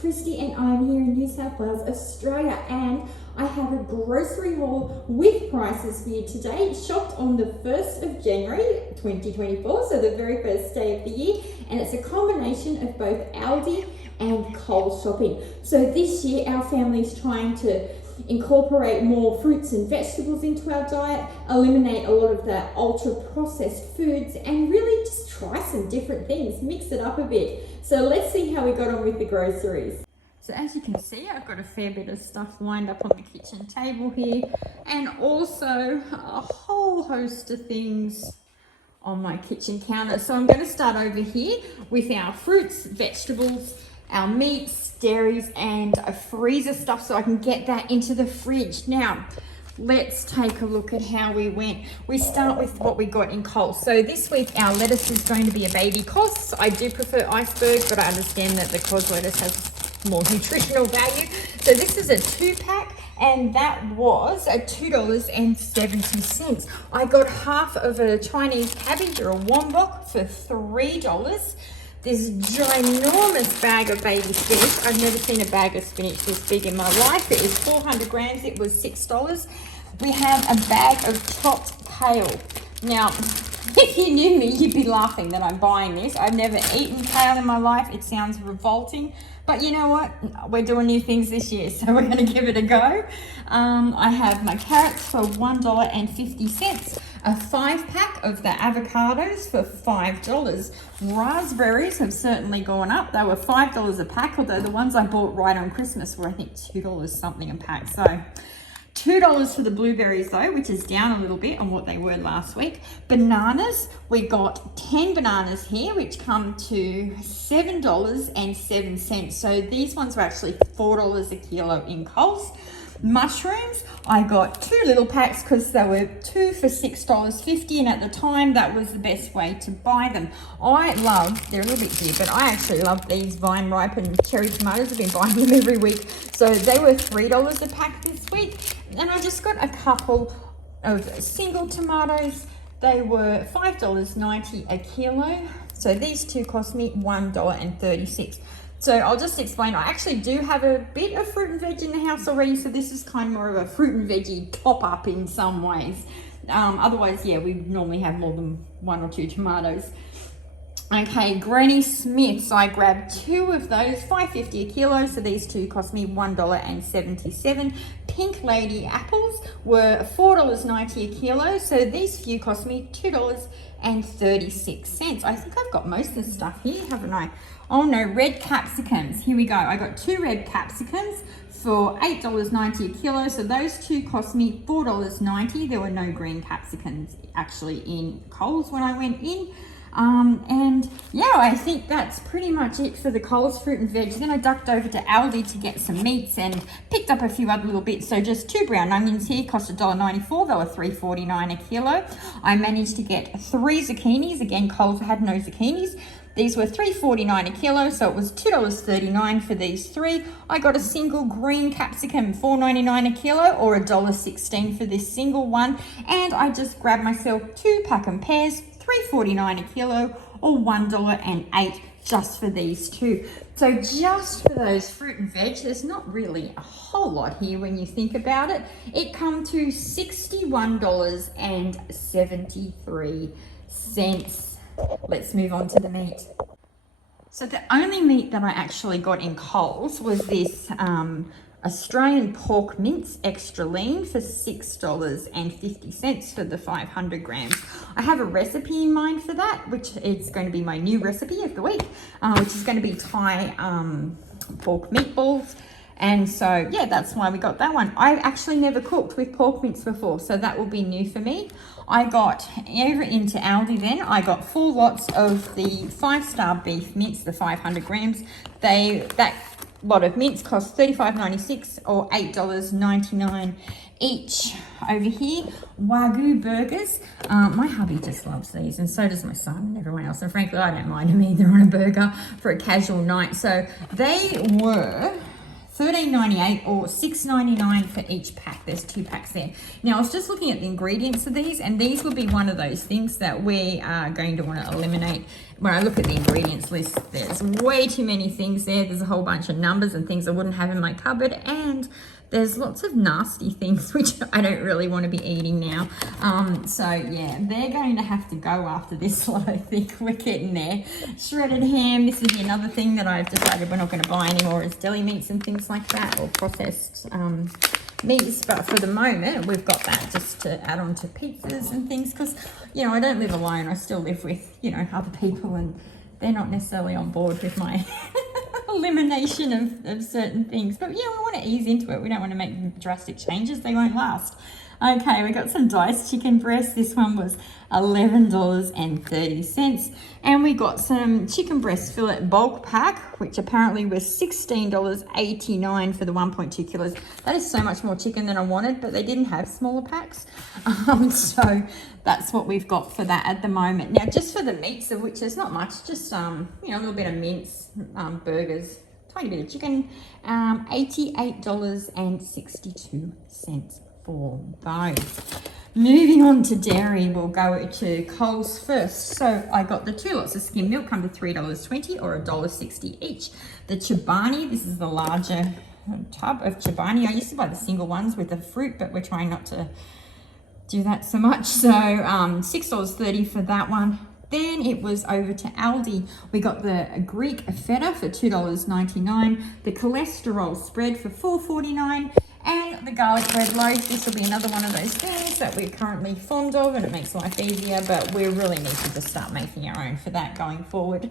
Christy and I'm here in New South Wales, Australia, and I have a grocery haul with prices for you today. Shopped on the 1st of January 2024, so the very first day of the year, and it's a combination of both Aldi and Coles shopping. So this year our family is trying to incorporate more fruits and vegetables into our diet, eliminate a lot of the ultra processed foods, and really just try some different things, mix it up a bit. So let's see how we got on with the groceries. So as you can see, I've got a fair bit of stuff lined up on the kitchen table here, and also a whole host of things on my kitchen counter. So I'm going to start over here with our fruits, vegetables, our meats, dairies, and a freezer stuff so I can get that into the fridge. Now, let's take a look at how we went. We start with what we got in Coles. So this week our lettuce is going to be a baby Cos. I do prefer iceberg, but I understand that the Cos lettuce has more nutritional value. So this is a 2-pack, and that was at $2.70. I got half of a Chinese cabbage or a wombok for $3. This ginormous bag of baby spinach. I've never seen a bag of spinach this big in my life. It was 400 grams. It was $6. We have a bag of chopped kale. Now, if you knew me, you'd be laughing that I'm buying this. I've never eaten kale in my life. It sounds revolting. But you know what? We're doing new things this year, so we're going to give it a go. I have my carrots for $1.50. A 5-pack of the avocados for $5. Raspberries have certainly gone up. They were $5 a pack, although the ones I bought right on Christmas were, I think, $2 something a pack. So $2 for the blueberries though, which is down a little bit on what they were last week. Bananas, we got 10 bananas here, which come to $7.07. So these ones were actually $4 a kilo in Coles. Mushrooms, I got 2 little packs because they were 2 for $6.50, and at the time that was the best way to buy them. I love, they're a little bit dear, but I actually love these vine ripened cherry tomatoes. I've been buying them every week. So they were $3 a pack this week. And I just got a couple of single tomatoes. They were $5.90 a kilo. So these two cost me $1.36. So I'll just explain. I actually do have a bit of fruit and veg in the house already. So this is kind of more of a fruit and veggie top up in some ways. Otherwise, yeah, we normally have more than 1 or 2 tomatoes. Okay, Granny Smiths, I grabbed 2 of those, $5.50 a kilo, so these two cost me $1.77. Pink Lady apples were $4.90 a kilo, so these few cost me $2.36. I think I've got most of the stuff here, haven't I? Oh no, red capsicums. Here we go. I got 2 red capsicums for $8.90 a kilo, so those two cost me $4.90. There were no green capsicums actually in Coles when I went in. And yeah, I think that's pretty much it for the Coles fruit and veg. Then I ducked over to Aldi to get some meats and picked up a few other little bits. So just 2 brown onions here cost $1.94. They were $3.49 a kilo. I managed to get 3 zucchinis. Again, Coles had no zucchinis. These were $3.49 a kilo, so it was $2.39 for these 3. I got a single green capsicum, $4.99 a kilo, or $1.16 for this single one. And I just grabbed myself 2 pack and pears, $3.49 a kilo, or $1.08 just for these 2. So just for those fruit and veg, there's not really a whole lot here when you think about it. It come to $61.73. Let's move on to the meat. So the only meat that I actually got in Coles was this Australian pork mince extra lean for $6.50 for the 500 grams. I have a recipe in mind for that, which is going to be my new recipe of the week, which is going to be Thai pork meatballs. And so, yeah, that's why we got that one. I've actually never cooked with pork mince before, so that will be new for me. I got over into Aldi then. I got 4 lots of the 5-star beef mince, the 500 grams. That lot of mince cost $35.96 or $8.99 each. Over here, Wagyu burgers. My hubby just loves these, and so does my son and everyone else. And frankly, I don't mind them either on a burger for a casual night. So they were $13.98 or $6.99 for each pack. There's 2 packs there. Now, I was just looking at the ingredients of these, and these will be one of those things that we are going to want to eliminate when I look at the ingredients list, there's way too many things there. There's a whole bunch of numbers and things I wouldn't have in my cupboard, and there's lots of nasty things which I don't really want to be eating now. So yeah, they're going to have to go after this lot, I think. We're getting there. Shredded ham, this is another thing that I've decided we're not going to buy anymore, is deli meats and things like that, or processed meats. But for the moment, we've got that just to add on to pizzas and things, because, you know, I don't live alone. I still live with, you know, other people, and they're not necessarily on board with my elimination of certain things. But yeah, we want to ease into it. We don't want to make drastic changes. They won't last. Okay, we got some diced chicken breast. This one was $11.30. And we got some chicken breast fillet bulk pack, which apparently was $16.89 for the 1.2 kilos. That is so much more chicken than I wanted, but they didn't have smaller packs. So that's what we've got for that at the moment. Now, just for the meats, of which there's not much, just, you know, a little bit of mince, burgers, tiny bit of chicken, $88.62 for those. Moving on to dairy, we'll go to Coles first. So I got the 2 lots of skim milk, come to $3.20 or $1.60 each. The Chobani, this is the larger tub of Chobani. I used to buy the single ones with the fruit, but we're trying not to do that so much. So $6.30 for that one. Then it was over to Aldi. We got the Greek feta for $2.99, the cholesterol spread for $4.49, and the garlic bread loaf. This will be another one of those things that we're currently fond of, and it makes life easier, but we really need to just start making our own for that going forward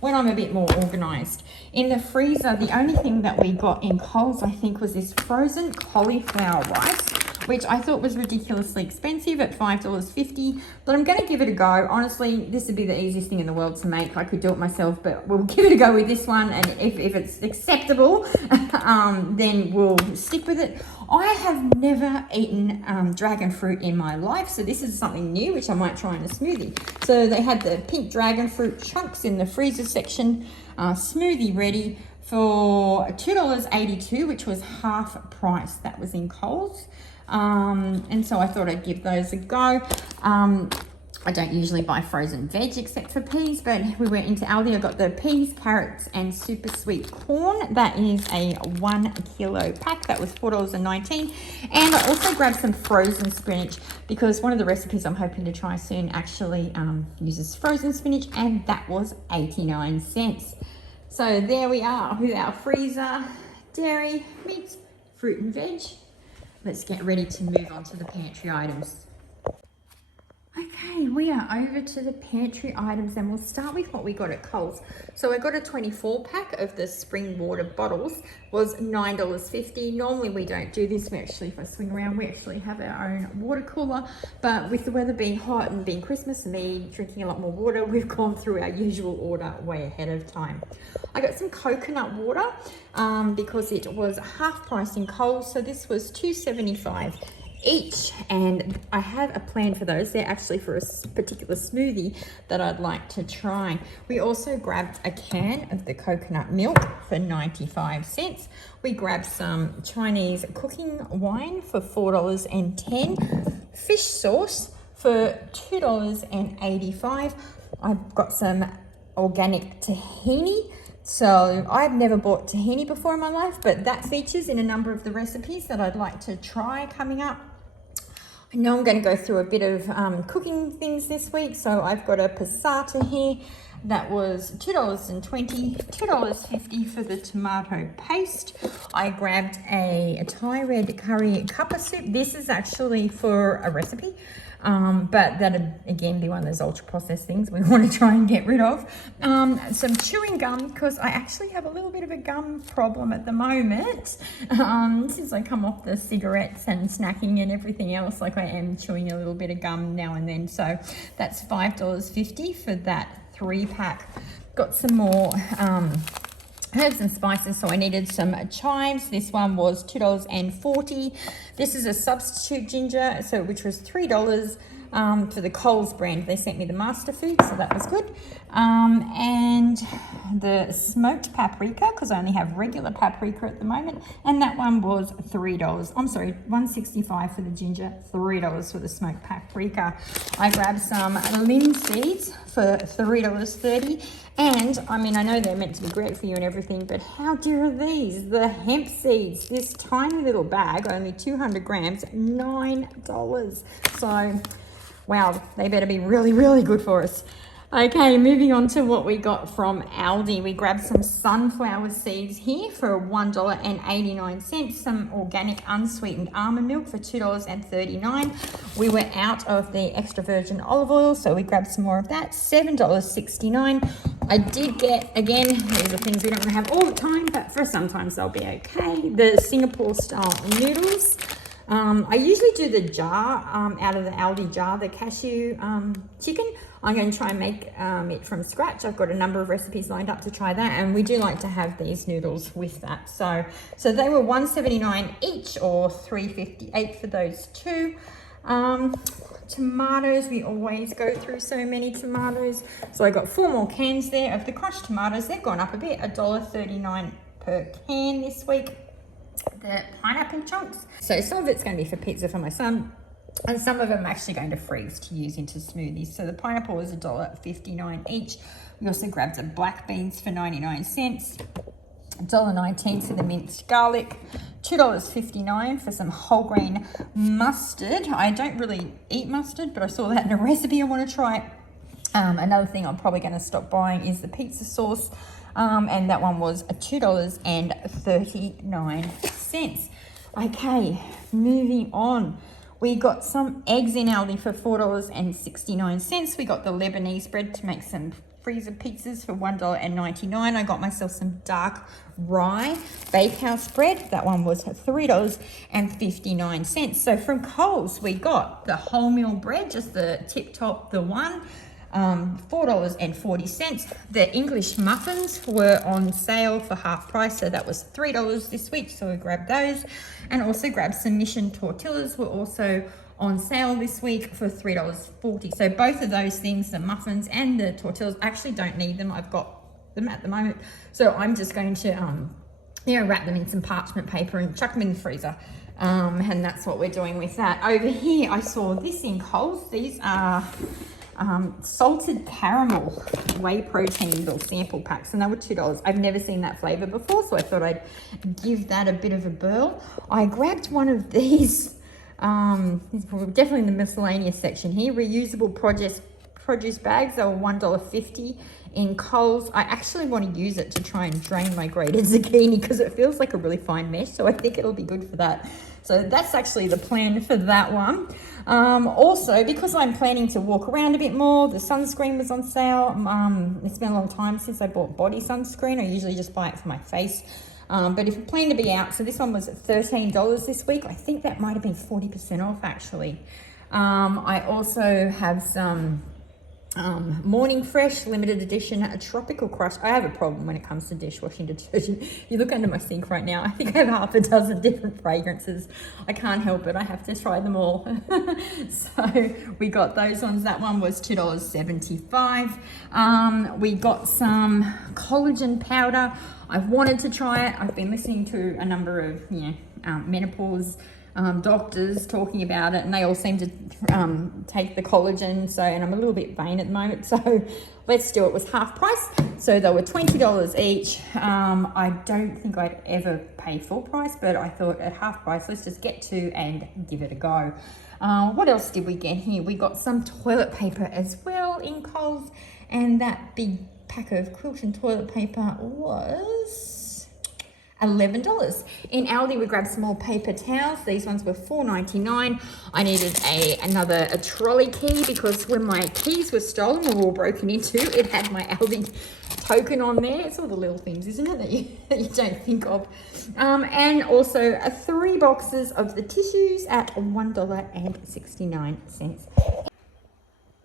when I'm a bit more organised. In the freezer, the only thing that we got in Coles, I think, was this frozen cauliflower rice, which I thought was ridiculously expensive at $5.50, but I'm going to give it a go. Honestly, this would be the easiest thing in the world to make. I could do it myself, but we'll give it a go with this one, and if it's acceptable, then we'll stick with it. I have never eaten dragon fruit in my life, so this is something new, which I might try in a smoothie. So they had the pink dragon fruit chunks in the freezer section, smoothie ready for $2.82, which was half price. That was in Coles. And so I thought I'd give those a go. I don't usually buy frozen veg except for peas, but we went into Aldi. I got the peas, carrots, and super sweet corn. That is a 1 kilo pack. That was $4.19. And I also grabbed some frozen spinach, because one of the recipes I'm hoping to try soon actually uses frozen spinach, and that was 89 cents. So there we are with our freezer, dairy, meats, fruit and veg. Let's get ready to move on to the pantry items. Okay, we are over to the pantry items, and we'll start with what we got at Coles. So I got a 24 pack of the spring water bottles, was $9.50. Normally we don't do this. We actually, if I swing around, we actually have our own water cooler, but with the weather being hot and being Christmas and me drinking a lot more water, we've gone through our usual order way ahead of time. I got some coconut water because it was half price in Coles, so this was $2.75 each, and I have a plan for those. They're actually for a particular smoothie that I'd like to try. We also grabbed a can of the coconut milk for 95 cents. We grabbed some Chinese cooking wine for $4.10, fish sauce for $2.85. I've got some organic tahini. So I've never bought tahini before in my life, but that features in a number of the recipes that I'd like to try coming up. I know I'm going to go through a bit of cooking things this week, so I've got a passata here. That was $2.20, $2.50 for the tomato paste. I grabbed a Thai red curry cuppa soup. This is actually for a recipe, but that'd again be one of those ultra processed things we want to try and get rid of. Some chewing gum, because I actually have a little bit of a gum problem at the moment. Since I come off the cigarettes and snacking and everything else, like I am chewing a little bit of gum now and then. So that's $5.50 for that 3-pack. Got some more herbs and spices, so I needed some chives. This one was $2.40. This is a substitute ginger, so which was $3. for the Coles brand. They sent me the Master Food, so that was good. And the smoked paprika, because I only have regular paprika at the moment, and that one was $3. I'm sorry, $1.65 for the ginger, $3 for the smoked paprika. I grabbed some linseeds for $3.30. And I mean, I know they're meant to be great for you and everything, but how dear are these? The hemp seeds, this tiny little bag, only 200 grams, $9. So, wow, they better be really, really good for us. Okay, moving on to what we got from Aldi. We grabbed some sunflower seeds here for $1.89. Some organic unsweetened almond milk for $2.39. We were out of the extra virgin olive oil, so we grabbed some more of that, $7.69. I did get, again, these are things we don't want to have all the time, but for sometimes they'll be okay. The Singapore style noodles. I usually do the jar out of the Aldi jar, the cashew chicken. I'm going to try and make it from scratch. I've got a number of recipes lined up to try that, and we do like to have these noodles with that. So they were $1.79 each, or $3.58 for those two. Tomatoes, we always go through so many tomatoes. So I got 4 more cans there of the crushed tomatoes. They've gone up a bit, $1.39 per can this week. The pineapple chunks. So some of it's going to be for pizza for my son, and some of them I'm actually going to freeze to use into smoothies. So the pineapple is $1.59 each. We also grabbed the black beans for 99 cents. $1.19 for the minced garlic, $2.59 for some whole grain mustard. I don't really eat mustard, but I saw that in a recipe I want to try. Another thing I'm probably going to stop buying is the pizza sauce, and that one was $2.39. Okay, moving on. We got some eggs in Aldi for $4.69. We got the Lebanese bread to make some freezer pizzas for $1.99. I got myself some dark rye bakehouse bread. That one was $3.59. So from Coles, we got the wholemeal bread, just the tip top, the one, $4.40. The English muffins were on sale for half price, so that was $3 this week, so we grabbed those. And also grabbed some Mission tortillas, were also on sale this week for $3.40. So both of those things, the muffins and the tortillas, actually don't need them. I've got them at the moment, so I'm just going to wrap them in some parchment paper and chuck them in the freezer. And that's what we're doing with that. Over here I saw this in Coles. These are salted caramel whey protein little sample packs, and they were $2. I've never seen that flavor before, so I thought I'd give that a bit of a whirl. I grabbed one of these, definitely in the miscellaneous section here, reusable produce bags. They were $1.50 in Coles. I actually want to use it to try and drain my grated zucchini because it feels like a really fine mesh, so I think it'll be good for that. So that's actually the plan for that one. Also, because I'm planning to walk around a bit more, the sunscreen was on sale. It's been a long time since I bought body sunscreen. I usually just buy it for my face. But if you plan to be out, so this one was $13 this week. I think that might have been 40% off actually. I also have some Morning Fresh limited edition Tropical Crush. I have a problem when it comes to dishwashing detergent. You look under my sink right now, I think I have half a dozen different fragrances. I can't help it, I have to try them all. So we got those ones. That one was $2.75. We got some collagen powder. I've wanted to try it. I've been listening to a number of menopause doctors talking about it, and they all seem to take the collagen, so, and I'm a little bit vain at the moment, so let's do it. It was half price, so they were $20 each. I don't think I'd ever pay full price, but I thought at half price, let's just get two and give it a go. What else did we get here? We got some toilet paper as well in Coles, and that big pack of Quilton toilet paper was $11. In Aldi, we grabbed some more paper towels. These ones were $4.99. I needed another trolley key because when my keys were stolen or were broken into, it had my Aldi token on there. It's all the little things, isn't it, that you don't think of. And also 3 boxes of the tissues at $1.69.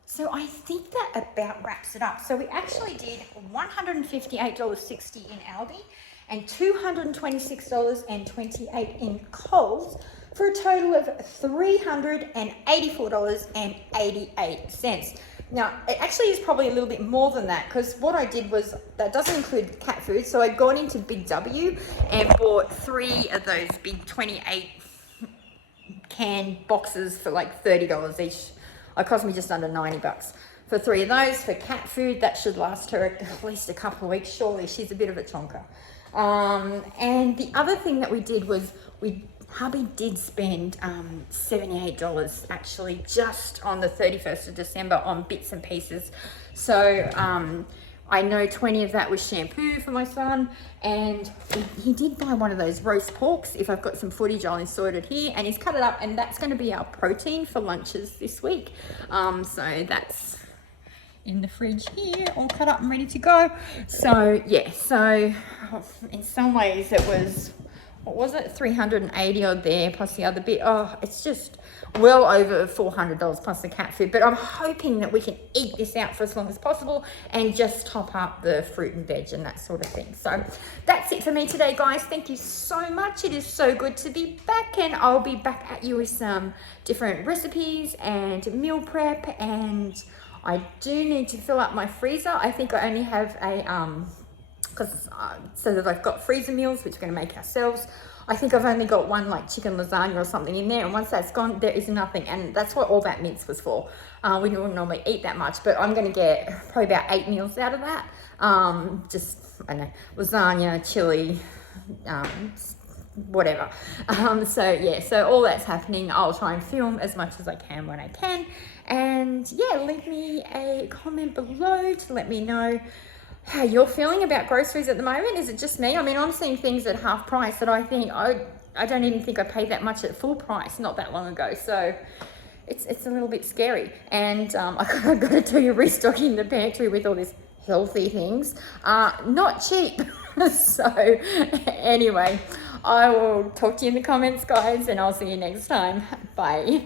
So I think that about wraps it up. So we actually did $158.60 in Aldi and $226.28 in Coles. for a total of $384.88. Now, it actually is probably a little bit more than that, because what I did was, that doesn't include cat food, so I'd gone into Big W and bought 3 of those big 28 can boxes for like $30 each. It cost me just under 90 bucks for 3 of those. For cat food, that should last her at least a couple of weeks. Surely, she's a bit of a chonker. And the other thing that we did was, hubby did spend $78 actually just on the 31st of December on bits and pieces. So I know 20 of that was shampoo for my son, and he did buy one of those roast porks. If I've got some footage, I'll insert it here, and he's cut it up, and that's going to be our protein for lunches this week. So that's in the fridge here, all cut up and ready to go. So yeah, so in some ways it was, what was it, 380 odd there plus the other bit. Oh, it's just well over $400 plus the cat food, but I'm hoping that we can eat this out for as long as possible and just top up the fruit and veg and that sort of thing. So that's it for me today, guys. Thank you so much. It is so good to be back, and I'll be back at you with some different recipes and meal prep, and I do need to fill up my freezer. I think I only have a so that I've got freezer meals, which we're going to make ourselves. I think I've only got one like chicken lasagna or something in there, and once that's gone, there is nothing, and that's what all that mince was for. We don't normally eat that much, but I'm going to get probably about 8 meals out of that. Just, I don't know, lasagna, chili, whatever. So yeah, so all that's happening. I'll try and film as much as I can when I can, and yeah, leave me a comment below to let me know how you're feeling about groceries at the moment. Is it just me? I mean, I'm seeing things at half price that I think I don't even think I paid that much at full price not that long ago. So it's a little bit scary. And I've got to tell you, restocking the pantry with all these healthy things, not cheap. So anyway, I will talk to you in the comments, guys, and I'll see you next time. Bye.